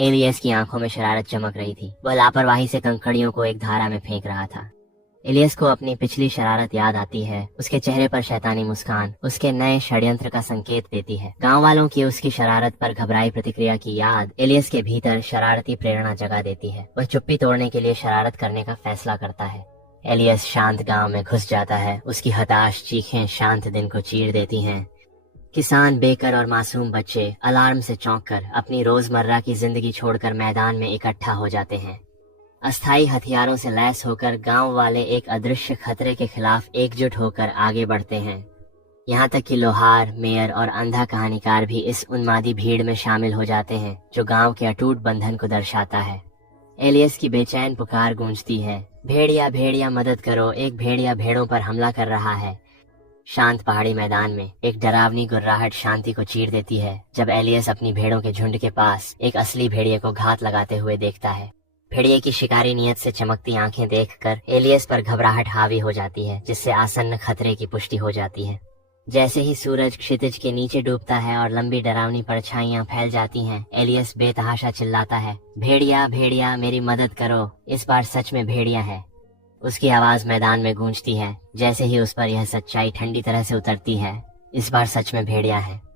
Alias की आंखों में शरारत चमक रही थी। वह लापरवाही से कंकड़ियों को एक धारा में फेंक रहा था। एलियस को अपनी पिछली शरारत याद आती है। उसके चेहरे पर शैतानी मुस्कान उसके नए षड्यंत्र का संकेत देती है। गांव वालों की उसकी शरारत पर घबराई प्रतिक्रिया की याद एलियस के भीतर शरारती प्रेरणा जगा देती है। वह चुप्पी तोड़ने के लिए शरारत करने का फैसला करता है। एलियस शांत गांव में घुस जाता है। उसकी हताश चीखें शांत दिन को चीर देती हैं। किसान, बेकर और मासूम बच्चे अलार्म से चौंककर अपनी रोजमर्रा की जिंदगी छोड़कर मैदान में इकट्ठा हो जाते हैं। अस्थायी हथियारों से लैस होकर गांव वाले एक अदृश्य खतरे के खिलाफ एकजुट होकर आगे बढ़ते हैं। यहाँ तक कि लोहार, मेयर और अंधा कहानीकार भी इस उन्मादी भीड़ में शामिल हो जाते हैं, जो गांव के अटूट बंधन को दर्शाता है। एलियस की बेचैन पुकार गूंजती है, भेड़िया भेड़िया मदद करो, एक भेड़िया भेड़ों पर हमला कर रहा है। शांत पहाड़ी मैदान में एक डरावनी गुर्राहट शांति को चीर देती है जब एलियस अपनी भेड़ों के झुंड के पास एक असली भेड़िए को घात लगाते हुए देखता है। भेड़िए की शिकारी नियत से चमकती आंखें देखकर एलियस पर घबराहट हावी हो जाती है, जिससे आसन्न खतरे की पुष्टि हो जाती है। जैसे ही सूरज क्षितिज के नीचे डूबता है और लंबी डरावनी परछाइयां फैल जाती हैं, एलियस बेतहाशा चिल्लाता है, भेड़िया भेड़िया मेरी मदद करो, इस बार सच में भेड़िया है। उसकी आवाज मैदान में गूंजती है। जैसे ही उस पर यह सच्चाई ठंडी तरह से उतरती है, इस बार सच में भेड़िया है।